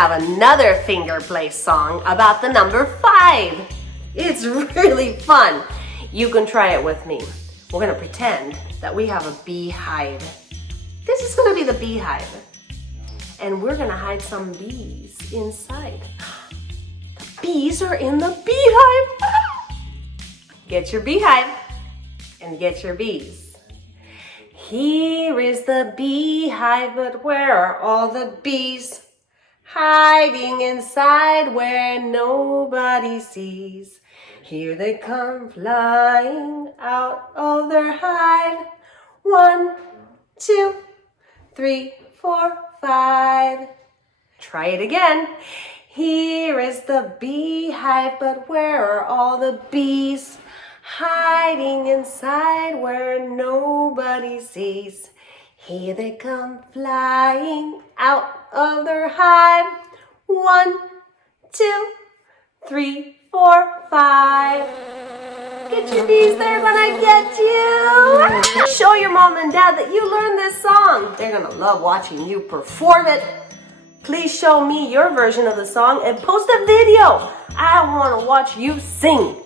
have another finger play song about the number 5. It's really fun. You can try it with me. We're gonna pretend that we have a beehive. This is gonna be the beehive. And we're gonna hide some bees inside. The bees are in the beehive. Get your beehive and get your bees. Here is the beehive, but where are all the bees? Hiding inside where nobody sees. Here they come flying out of their hive. 1, 2, 3, 4, 5. Try it again. Here is the beehive, but where are all the bees? Hiding inside where nobody sees. Here they come flying out of their hive. 1, 2, 3, 4, 5. Get your bees, they're gonna get you. Show your mom and dad that you learned this song. They're gonna love watching you perform it. Please show me your version of the song and post a video. I wanna watch you sing.